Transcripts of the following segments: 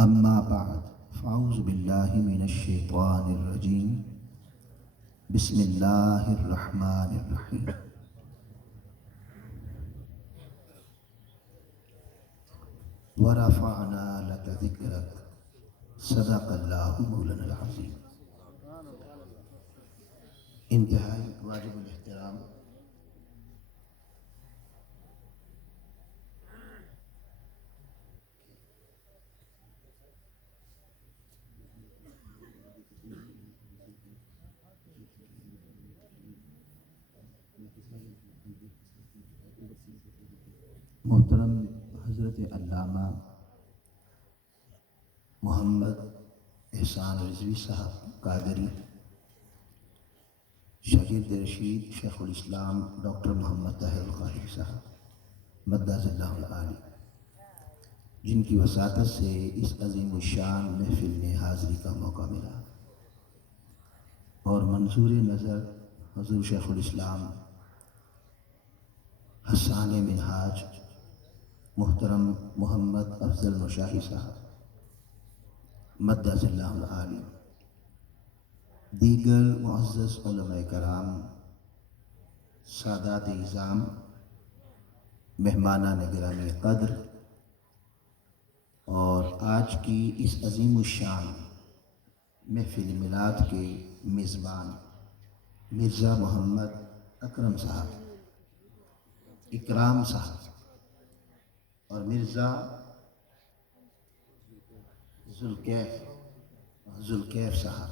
اما بعد فاعوذ باللہ من الشیطان الرجیم بسم اللہ الرحمن الرحیم ورفعنا لك ذکرک صدق اللہ مولانا العظیم۔ انتہائی واجب الاحترام محترم حضرت علامہ محمد احسان رضوی صاحب قادری، شاگرد رشید شیخ الاسلام ڈاکٹر محمد طاہر القادری صاحب مدّ اللہ العالی، جن کی وساطت سے اس عظیم الشان محفل میں حاضری کا موقع ملا، اور منظور نظر حضور شیخ الاسلام حسان منہاج محترم محمد افضل مشاہی صاحب مدّ اللہ العالی، دیگر معزز علماء کرام، سادات اعظام، مہمانان گرامی قدر، اور آج کی اس عظیم الشان محفل میلاد کے میزبان مرزا محمد اکرم صاحب، اکرام صاحب، اور مرزا ذوالکیف صاحب،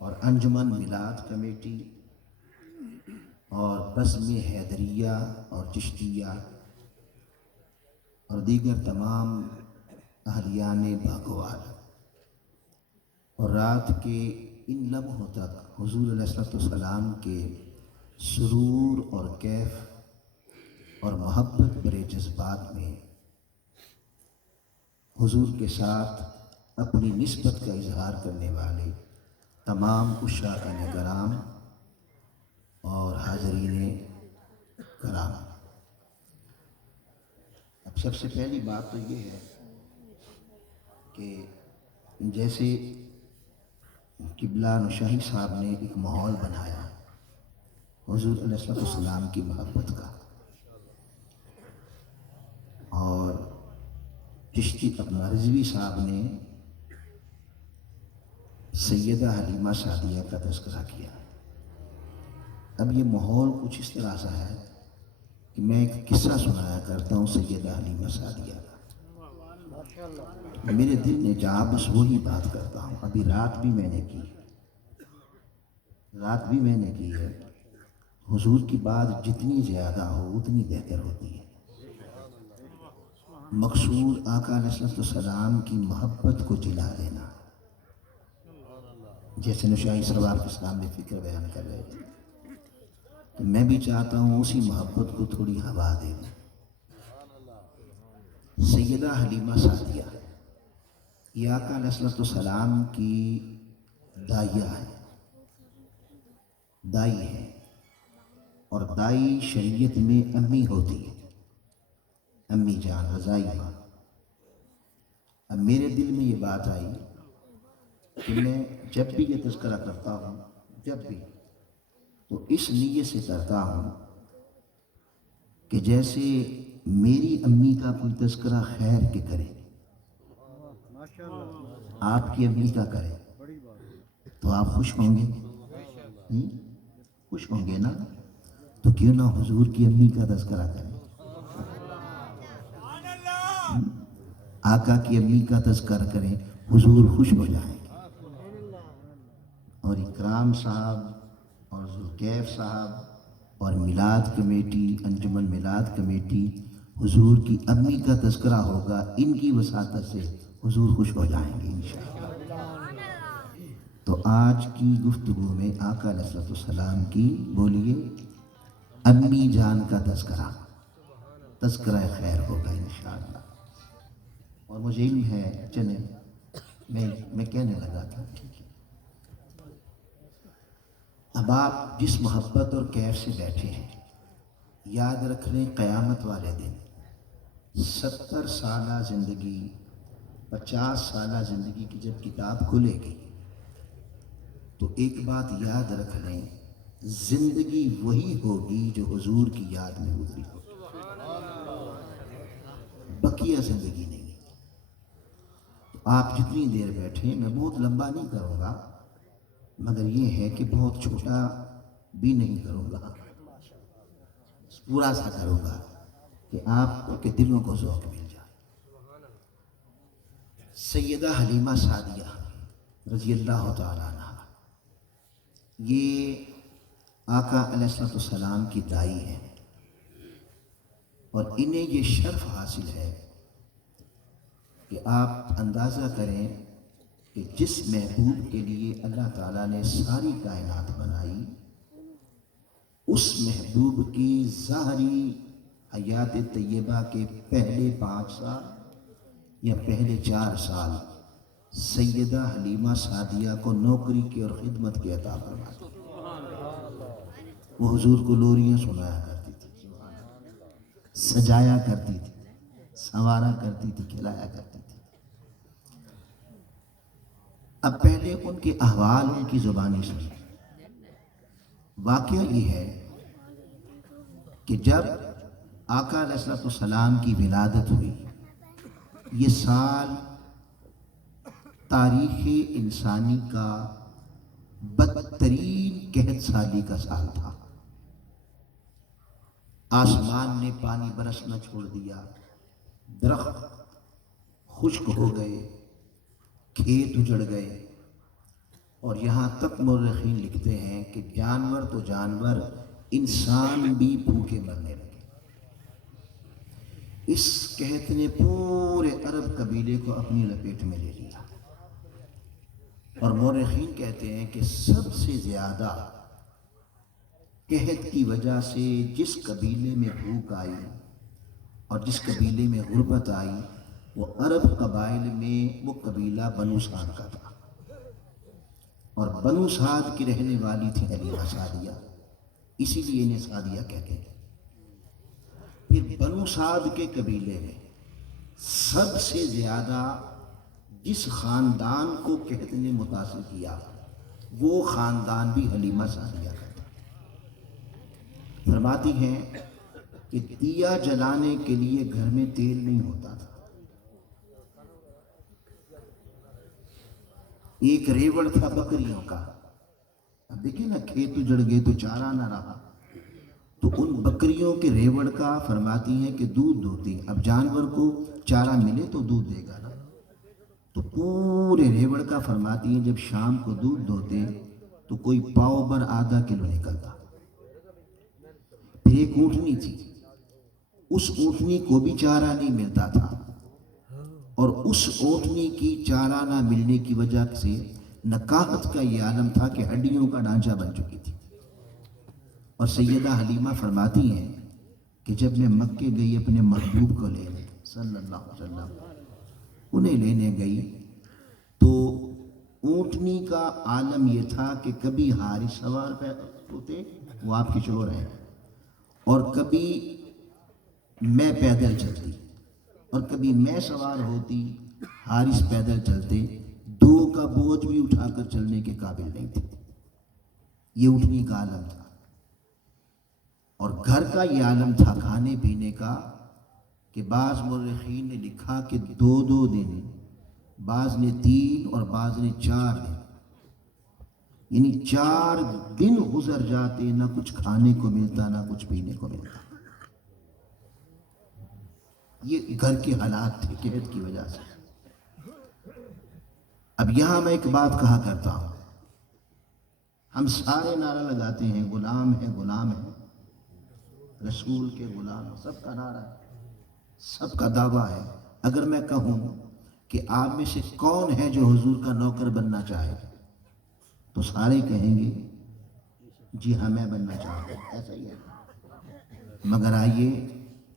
اور انجمن میلاد کمیٹی اور بزم حیدریہ اور چشتیہ اور دیگر تمام اہلیان بھگوال، اور رات کے ان لمحوں تک حضور علیہ السلام کے سرور اور کیف اور محبت بھرے جذبات میں حضور کے ساتھ اپنی نسبت کا اظہار کرنے والے تمام عشاقان کرام اور حاضرین کرام، اب سب سے پہلی بات تو یہ ہے کہ جیسے قبلہ نشاہی صاحب نے ایک ماحول بنایا حضور علیہ السلام کی محبت کا، اور چشتی اپنا رضوی صاحب نے سیدہ حلیمہ سعدیہ کا تذکرہ کیا، اب یہ ماحول کچھ اس طرح سے ہے کہ میں ایک قصہ سنایا کرتا ہوں سیدہ حلیمہ سعدیہ کا، میرے دل نے چاہا بس وہی بات کرتا ہوں۔ ابھی رات بھی میں نے کی ہے، حضور کی بات جتنی زیادہ ہو اتنی بہتر ہوتی ہے۔ مقصود آقا علیہ السلام کی محبت کو جلا دینا، جیسے نشائی سرور اسلام میں فکر بیان کر رہے تھے، تو میں بھی چاہتا ہوں اسی محبت کو تھوڑی ہوا دے دیں۔ سیدہ حلیمہ سعدیہ یہ آقا علیہ السلام کی دائیہ دائی ہے، اور دائی شریعت میں امی ہوتی ہے، امی جان، رضائی ماں۔ اب میرے دل میں یہ بات آئی کہ میں جب بھی یہ تذکرہ کرتا ہوں، جب بھی تو اس نیت سے کرتا ہوں کہ جیسے میری امی کا کوئی تذکرہ خیر کے کرے، آپ کی امی کا کرے، تو آپ خوش ہوں گے؟ خوش ہوں گے نا؟ تو کیوں نہ حضور کی امی کا تذکرہ کریں، آقا کی امی کا تذکرہ کریں، حضور خوش ہو جائیں گے۔ اور اکرام صاحب اور ذوالکیف صاحب اور میلاد کمیٹی، انجمن میلاد کمیٹی، حضور کی امی کا تذکرہ ہوگا، ان کی وساطت سے حضور خوش ہو جائیں گے انشاءاللہ۔ تو آج کی گفتگو میں آقا علیہ السلام کی بولیے امی جان کا تذکرہ خیر ہوگا انشاءاللہ۔ اور مجھے علم ہے، چلیں میں کہنے لگا تھا، اب آپ جس محبت اور کیف سے بیٹھے ہیں، یاد رکھ لیں قیامت والے دن 70 سالہ زندگی 50 سالہ زندگی کی جب کتاب کھلے گی تو ایک بات یاد رکھ لیں، زندگی وہی ہوگی جو حضور کی یاد میں گزری ہوگی، بقیہ زندگی نہیں۔ تو آپ جتنی دیر بیٹھیں، میں بہت لمبا نہیں کروں گا، مگر یہ ہے کہ بہت چھوٹا بھی نہیں کروں گا، پورا سا کروں گا کہ آپ کے دلوں کو ذوق مل جائے۔ سیدہ حلیمہ سعدیہ رضی اللہ تعالیٰ عنہ، یہ آقا علیہ السلام کی دائی ہیں، اور انہیں یہ شرف حاصل ہے کہ آپ اندازہ کریں کہ جس محبوب کے لیے اللہ تعالیٰ نے ساری کائنات بنائی، اس محبوب کی ظاہری حیات طیبہ کے پہلے 5 سال یا پہلے 4 سال سیدہ حلیمہ سعدیہ کو نوکری کی اور خدمت کے عطا فرما دی۔ وہ حضور کو لوریاں سنایا کرتی تھی، سجایا کرتی تھی، سنوارا کرتی تھی، کھلایا کرتی تھی۔ اب پہلے ان کے احوال ان کی زبانی سنیں۔ واقعہ یہ ہے کہ جب آقا علیہ السلام کی ولادت ہوئی، یہ سال تاریخ انسانی کا بدترین قحط سالی کا سال تھا۔ آسمان نے پانی برسنا چھوڑ دیا، درخت خشک ہو گئے، کھیت اجڑ گئے، اور یہاں تک مورخین لکھتے ہیں کہ جانور تو جانور، انسان بھی بھوکے مرنے لگے۔ اس قحط نے پورے عرب قبیلے کو اپنی لپیٹ میں لے لیا، اور مورخین کہتے ہیں کہ سب سے زیادہ قحط کی وجہ سے جس قبیلے میں بھوک آئی اور جس قبیلے میں غربت آئی، وہ عرب قبائل میں وہ قبیلہ بنو سعد کا تھا، اور بنو سعد کی رہنے والی تھی حلیمہ سعدیہ، اسی لیے انہیں سعدیہ کہتے ہیں۔ پھر بنو سعد کے قبیلے میں سب سے زیادہ جس خاندان کو قحط نے متاثر کیا، وہ خاندان بھی حلیمہ سعدیہ کا تھا۔ فرماتی ہیں کہ دیا جلانے کے لیے گھر میں تیل نہیں ہوتا تھا، ایک ریوڑ تھا بکریوں کا۔ اب دیکھیں نا، کھیت اجڑ گئے تو چارہ نہ رہا، تو ان بکریوں کے ریوڑ کا فرماتی ہیں کہ دودھ دوتی۔ اب جانور کو چارہ ملے تو دودھ دے گا نا، تو پورے ریوڑ کا فرماتی ہیں جب شام کو دودھ دوتے تو کوئی پاؤ بھر آدھا کلو نکلتا۔ پھر ایک اونٹنی تھی، اس اونٹنی کو بھی چارہ نہیں ملتا تھا، اور اس اونٹنی کی چارہ نہ ملنے کی وجہ سے نکاحت کا یہ عالم تھا کہ ہڈیوں کا ڈھانچہ بن چکی تھی۔ اور سیدہ حلیمہ فرماتی ہیں کہ جب میں مکے گئی اپنے محبوب کو لینے صلی اللہ علیہ وسلم، انہیں لینے گئی تو اونٹنی کا عالم یہ تھا کہ کبھی حارث سوار ہوتے، وہ آپ کے شوہر ہیں، اور کبھی میں پیدل چلتی، اور کبھی میں سوار ہوتی، حارث پیدل چلتے، 2 کا بوجھ بھی اٹھا کر چلنے کے قابل نہیں تھے۔ یہ اونٹنی کا عالم تھا، اور گھر کا یہ عالم تھا کھانے پینے کا، کہ بعض مورخین نے لکھا کہ 2 دن، بعض نے 3 اور بعض نے 4 دن، یعنی 4 دن گزر جاتے، نہ کچھ کھانے کو ملتا نہ کچھ پینے کو ملتا۔ یہ گھر کے حالات تھے قحط کی وجہ سے۔ اب یہاں میں ایک بات کہا کرتا ہوں، ہم سارے نعرہ لگاتے ہیں غلام ہے غلام ہے، رسول کے غلام، سب کا نعرہ ہے، سب کا دعویٰ ہے۔ اگر میں کہوں کہ آپ میں سے کون ہے جو حضور کا نوکر بننا چاہے، تو سارے کہیں گے جی ہاں میں بننا چاہتا ہوں، ایسا ہی ہے۔ مگر آئیے،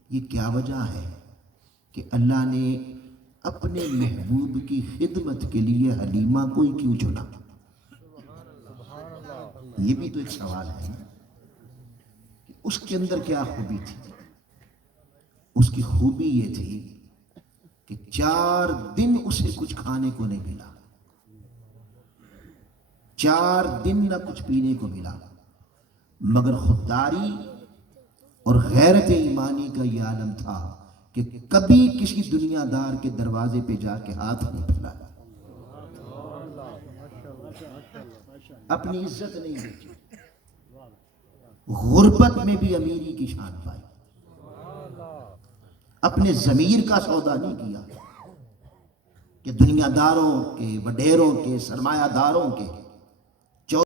یہ کیا وجہ ہے کہ اللہ نے اپنے محبوب کی خدمت کے لیے حلیمہ کو ہی کیوں چنا؟ یہ بھی تو ایک سوال ہے نا، کہ اس کے اندر کیا خوبی تھی؟ اس کی خوبی یہ تھی کہ 4 دن اسے کچھ کھانے کو نہیں ملا، 4 دن نہ کچھ پینے کو ملا، مگر خودداری اور غیرت ایمانی کا یہ عالم تھا کہ کبھی کسی دنیا دار کے دروازے پہ جا کے ہاتھ نہیں پھیلایا، اپنی عزت نہیں بیچی، غربت میں بھی امیری کی شان پائی، اپنے ضمیر کا سودا نہیں کیا کہ دنیا داروں کے، وڈیروں کے، سرمایہ داروں کے